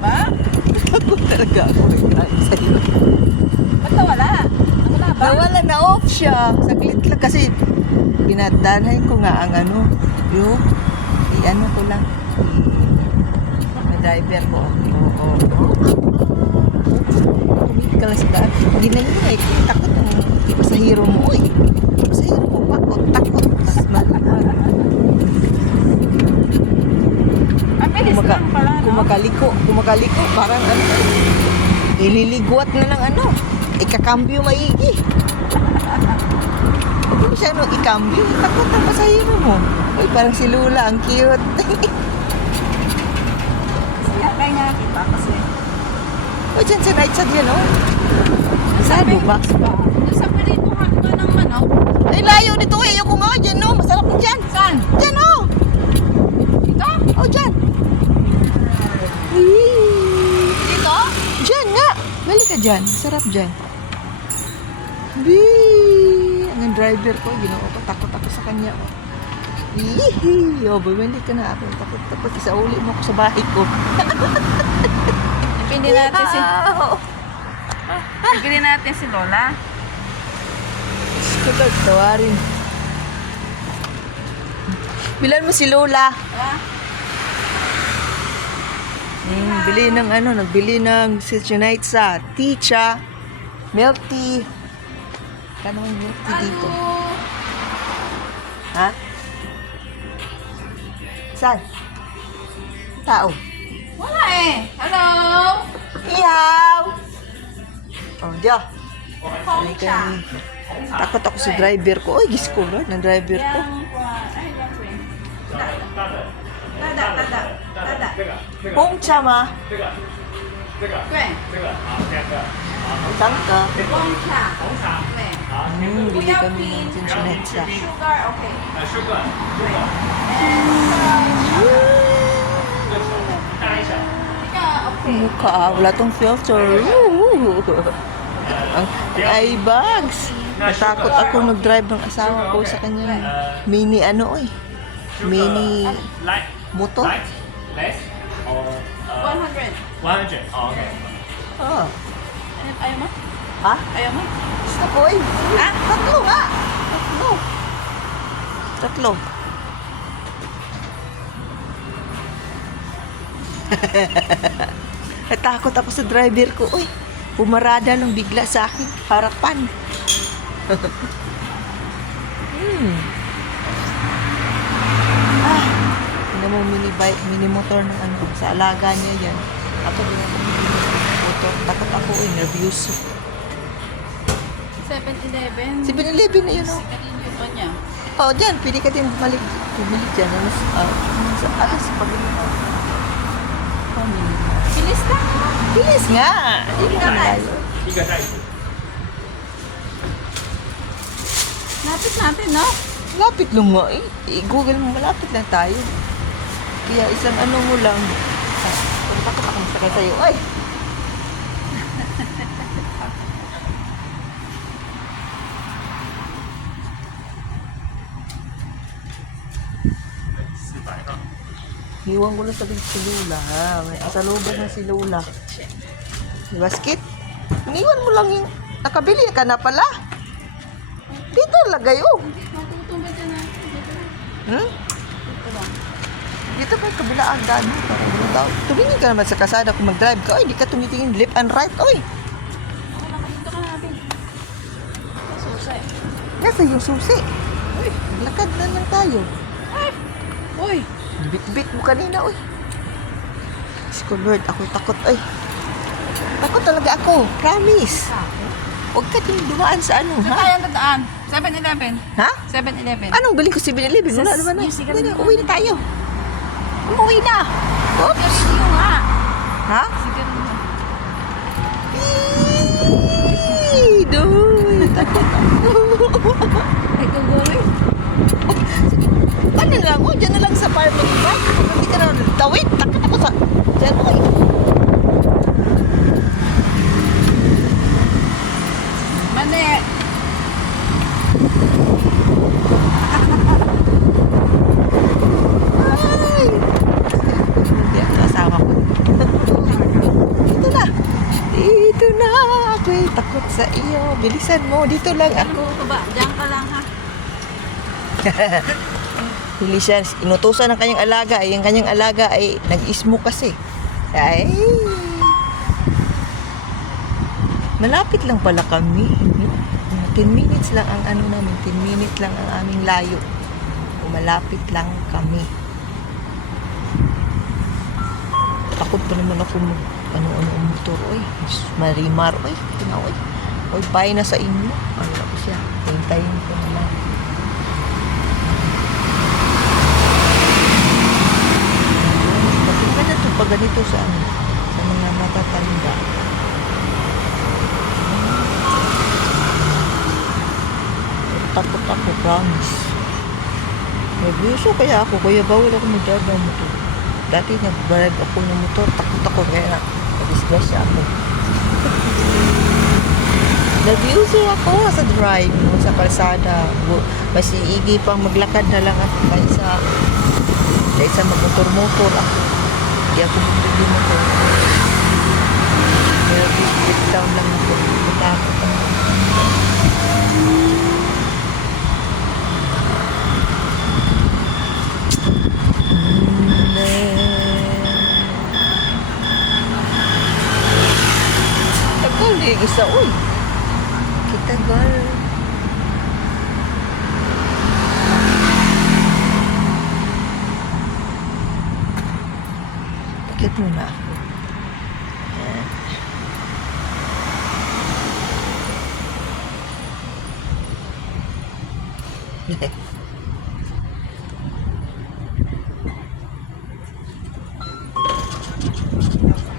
Ba? Ako talaga ako sa'yo. Ba't nawala? Wala ba? Nawala na off siya. Saglit lang kasi pinadanahin ko nga ang ano, yung i-ano ko lang. i- driver ko. Oo. oo. Tumigil ka lang sa daan. Ginanyan mo eh. Takot ang pasahero mo eh. Pasahero mo bakot. Takot. Tas lang pala, no? kumakaliko. Kumakaliko. Parang ano. Ililiguat na ng ano. Ikakambyo maigi. Hindi siya no, ikambyo. Takot ang pasahero mo. Uy, parang si Lula. Ang cute. Siya kaya nga kita kasi. o, dyan sa right side yan, oh. Saan mo ba? Sa mo ka ng manok. Ay, layo nito eh. Ayoko nga dyan, no. Masarap dyan. Saan? Dyan, oh. Dito? Oh, dyan. Wee. Dito? Dyan nga. Bali ka dyan. Sarap dyan. Wee. Ang driver ko, ginoo ko. Takot ako sa kanya. Oh. Hihi. Oh, bumili ka na ako. Takot, takot. Isauli mo ako sa bahay ko. Pindi natin si... Pili natin si Lola. Kulot, tawarin. Bilan mo si Lola. Ah, Hmm, bili ng ano, nagbili ng Citronites sa Ticha, milk tea. Kano ang milk tea dito? Ha? Saan? Tao. Wala eh. Hello? Iyaw! Oh, diya. Hong cha. Takot ako sa driver ko. Ay, gis ko ba? Ng driver ko. Kuwan. Tada, tada, tada. 봉차마 잠깐 음, bili kami ng chinchinetsa. Sugar, okay. Sugar. Mukha, wala tong filter. Ang eye bags. Natakot ako nag-drive ng asawa ko sa kanya. Mini ano eh. Mini motor. Light. 100. 100. Oh, okay. Ah. Ano- Ayaw mo? Ha? Ayaw mo? Gusto ko eh. Ha? Tatlo nga. Tatlo. Tatlo. Natakot ako sa driver ko. Uy, pumarada lang bigla sa akin. Harapan. hmm. Ah, Tingnan mo, mini bike, mini motor ng ano, sa alaga niya yan. Ako din ako motor. Takot ako, eh, nervous. 7-Eleven. 7-Eleven na yun, oh. Kanino yung kanya? Oh, dyan, pwede ka din bumalik. Bumalik dyan, ano, sa, uh, sa, ah, sa pagkakas. Oh, mini. Bilis na! Bilis nga! Bilis nga tayo. Lapit natin, no? Lapit lang nga eh. eh I-google mo, malapit lang tayo. Kaya isang ano mo lang. Ah, kung takot ako masakay sa'yo. Ay! Iwan ko na sa si Lula ha. May kasalubong na si Lula. Di basket? Iniwan mo lang yung nakabili ka na pala. Dito lagay oh. Hmm? Dito lang. Dito ka kabila ang daan. Daw. Tumingin ka naman sa kasada kung mag-drive ka. Oy, di ka tumitingin left and right. Oy, dito nasa yung susi. Uy, lakad na lang tayo. Ay! Uy! Bit-bit mo kanina, oy. Diyos ko, Lord, ako takot, oy. Takot talaga ako. Promise. Huwag ka din dumaan sa ano, Saan ha? tayo dadaan? 7-Eleven. Ha? 7-Eleven. Anong bili ko si Binilibin? Wala Sa- naman na. yung sigarilyo Uwi na tayo. Umuwi na. Oops. Ha? Doy. Ay, guguloy. Ano lang, oh, dyan na lang sa farming. Kung hindi ka na tawid, takot ako sa... Dyan, oy. Mani! Ay! Hindi, ang asawa ko. Uy, takot sa iyo. Bilisan mo. Dito lang ako. Ko ba? Diyan ka lang ha. Bilisan. Inutusan ng kanyang alaga. Yung kanyang alaga ay nag-ismo kasi. Ay. Malapit lang pala kami. 10 minutes lang ang ano namin. 10 minutes lang ang aming layo. Malapit lang kami. Takot pa naman ako mag ano-ano ang motor. Oy, marimar. Oy, tingnan oy. Oy, bye na sa inyo. Ano ako siya. Hintayin ko naman. Bakit na ito pag ganito sa ano? Sa mga matatanda. Takot ako, promise. Nervyoso kaya ako, kaya bawal ako mag-drive ng motor. Dati nag-drive ako ng motor, takot ako, kaya na, na-disgrasya ako. Nervyoso ako sa drive, sa kalsada. Mas iigi pang maglakad na lang ako kaysa kaysa mag-motor-motor ako. Hindi ako motor-motor. Pero sit down lang ako. Matakot ako. Tagal di isa uy. Kita gal. Bakit muna ako? Ayan.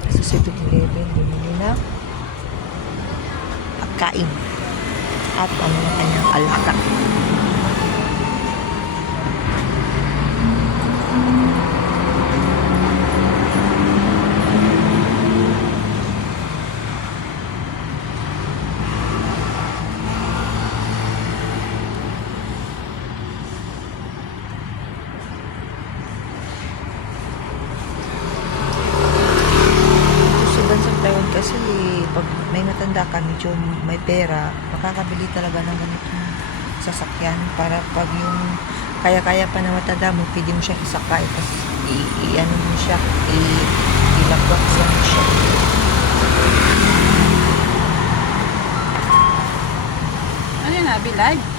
sa 7-Eleven, bumili pagkain at ano ang kanyang alaga. sa bansang Taiwan kasi pag may matanda ka, medyo may pera, makakabili talaga ng ganitong sasakyan para pag yung kaya-kaya pa na matanda mo, pwede mo siyang isakay tapos i-ano mo siya, i- ilagwak siya mo siya. Ano yun, Abi? Live?